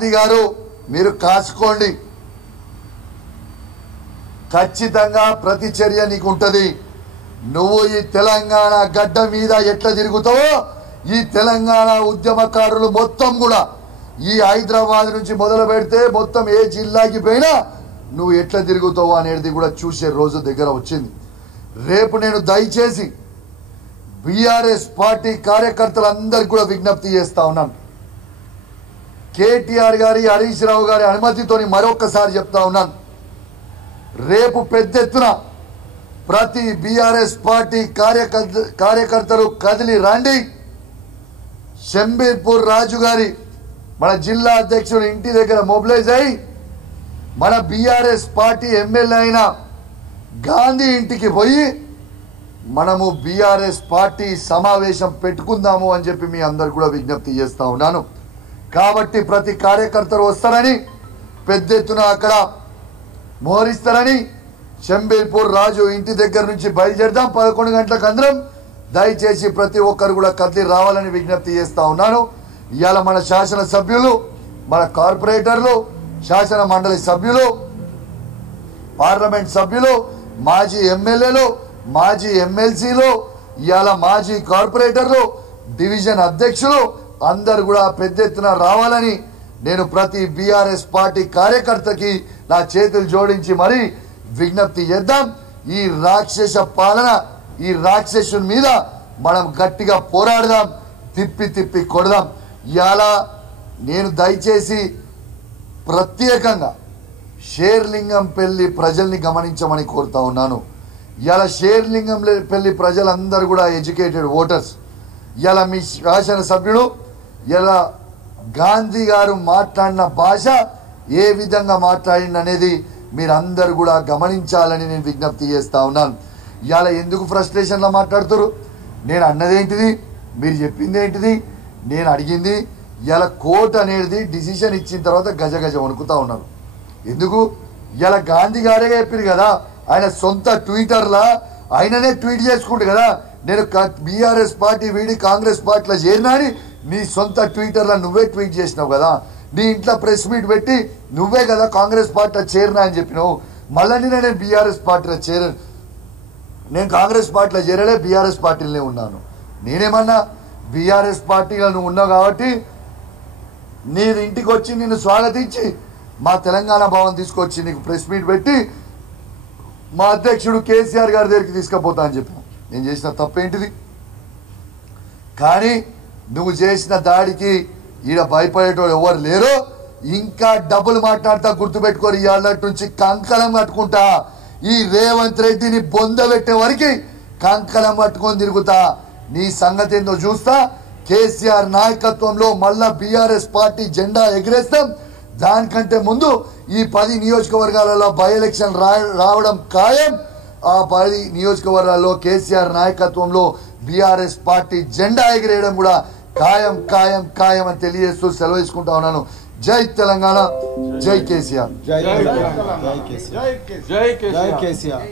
గారు మీరు కాసుకోండి ఖచ్చితంగా ప్రతిచర్య నీకు ఉంటది నువ్వు ఈ తెలంగాణ గడ్డ మీద ఎట్లా తిరుగుతావో ఈ తెలంగాణ ఉద్యమకారులు మొత్తం కూడా ఈ హైదరాబాద్ నుంచి మొదలు పెడితే మొత్తం ఏ జిల్లాకి పోయినా నువ్వు ఎట్లా తిరుగుతావో అనేది కూడా చూసే రోజు దగ్గర వచ్చింది రేపు నేను దయచేసి బీఆర్ఎస్ పార్టీ కార్యకర్తలందరికీ కూడా విజ్ఞప్తి చేస్తా ఉన్నాను కేటీఆర్ గారి హరీష్ రావు గారి అనుమతితోని మరొకసారి చెప్తా ఉన్నాను రేపు పెద్ద ఎత్తున ప్రతి బీఆర్ఎస్ పార్టీ కార్యకర్తలు కదిలి రండి షంబీర్పూర్ రాజు గారి మన జిల్లా అధ్యక్షుడు ఇంటి దగ్గర మొబిలైజ్ అయ్యి మన బీఆర్ఎస్ పార్టీ ఎమ్మెల్యే అయిన గాంధీ ఇంటికి పోయి మనము బీఆర్ఎస్ పార్టీ సమావేశం పెట్టుకుందాము అని చెప్పి మీ అందరు కూడా విజ్ఞప్తి చేస్తా ఉన్నాను కాబట్టి ప్రతి కార్యకర్తలు వస్తారని పెద్ద ఎత్తున అక్కడ మోహరిస్తారని షంబీర్పూర్ రాజు ఇంటి దగ్గర నుంచి బయలుదేరదాం 11 గంటలకు అందరం దయచేసి ప్రతి ఒక్కరు కూడా కదిలి రావాలని విజ్ఞప్తి చేస్తా ఉన్నాను ఇవాళ మన శాసన సభ్యులు మన కార్పొరేటర్లు శాసన మండలి సభ్యులు పార్లమెంట్ సభ్యులు మాజీ ఎమ్మెల్యేలు మాజీ ఎమ్మెల్సీలు ఇవాళ మాజీ కార్పొరేటర్లు డివిజన్ అధ్యక్షులు అందరు కూడా పెద్ద ఎత్తున రావాలని నేను ప్రతి బీఆర్ఎస్ పార్టీ కార్యకర్తకి నా చేతులు జోడించి మరి విజ్ఞప్తి చేద్దాం ఈ రాక్షస పాలన ఈ రాక్షసుని మీద మనం గట్టిగా పోరాడదాం తిప్పి తిప్పి కొడదాం ఇవాళ నేను దయచేసి ప్రత్యేకంగా షేర్లింగం పెళ్లి ప్రజల్ని గమనించమని కోరుతా ఉన్నాను ఇవాళ షేర్లింగం పెళ్లి ప్రజలందరూ కూడా ఎడ్యుకేటెడ్ ఓటర్స్ ఇలా మీ శాసన సభ్యుడు ఇలా గాంధీ గారు మాట్లాడిన భాష ఏ విధంగా మాట్లాడింది అనేది మీరందరూ కూడా గమనించాలని నేను విజ్ఞప్తి చేస్తా ఉన్నాను ఇవాళ ఎందుకు ఫ్రస్ట్రేషన్లో మాట్లాడుతారు నేను అన్నదేంటిది మీరు చెప్పింది ఏంటిది నేను అడిగింది ఇలా కోర్టు అనేది డిసిషన్ ఇచ్చిన తర్వాత గజగజ వణుకుతా ఉన్నారు ఎందుకు ఇలా గాంధీ గారే చెప్పారు కదా ఆయన సొంత ట్విట్టర్లా ఆయననే ట్వీట్ చేసుకుంటు కదా నేను బీఆర్ఎస్ పార్టీ వీడి కాంగ్రెస్ పార్టీలో చేరినా అని నీ సొంత ట్విట్టర్లో నువ్వే ట్వీట్ చేసినావు కదా నీ ఇంట్లో ప్రెస్ మీట్ పెట్టి నువ్వే కదా కాంగ్రెస్ పార్టీలో చేరినా అని చెప్పినావు మళ్ళీ నేను బీఆర్ఎస్ పార్టీలో చేరాను నేను కాంగ్రెస్ పార్టీలో చేరలే బీఆర్ఎస్ పార్టీలోనే ఉన్నాను నేనేమన్నా బీఆర్ఎస్ పార్టీలో నువ్వు ఉన్నావు కాబట్టి నీ ఇంటికి వచ్చి నిన్ను స్వాగతించి మా తెలంగాణ భవన్ తీసుకొచ్చి నీకు ప్రెస్ మీట్ పెట్టి మా అధ్యక్షుడు కేసీఆర్ గారి దగ్గరికి తీసుకుపోతా అని చెప్పాను నేను చేసిన తప్పేంటిది కానీ నువ్వు చేసిన దాడికి ఈడ భయపడేటోడు ఎవరు లేరు ఇంకా డబ్బులు మాట్లాడుతా గుర్తుపెట్టుకొని ఇవాళ నుంచి కంకణం కట్టుకుంటా ఈ రేవంత్ రెడ్డిని బొందబెట్టే వరకు కంకణం కట్టుకొని తిరుగుతా నీ సంగతి ఏందో చూస్తా కేసీఆర్ నాయకత్వంలో మళ్ళా బీఆర్ఎస్ పార్టీ జెండా ఎగిరేస్తాం దానికంటే ముందు ఈ 10 నియోజకవర్గాలలో బై ఎలక్షన్ రావడం ఖాయం ఆ 10 నియోజకవర్గాల్లో కేసీఆర్ నాయకత్వంలో బీఆర్ఎస్ పార్టీ జెండా ఎగిరేయడం కూడా ఖాయం ఖాయం ఖాయం అని తెలియజేస్తూ సెలవు తీసుకుంటా ఉన్నాను జై తెలంగాణ జై కేసీఆర్ జై కేసీఆర్.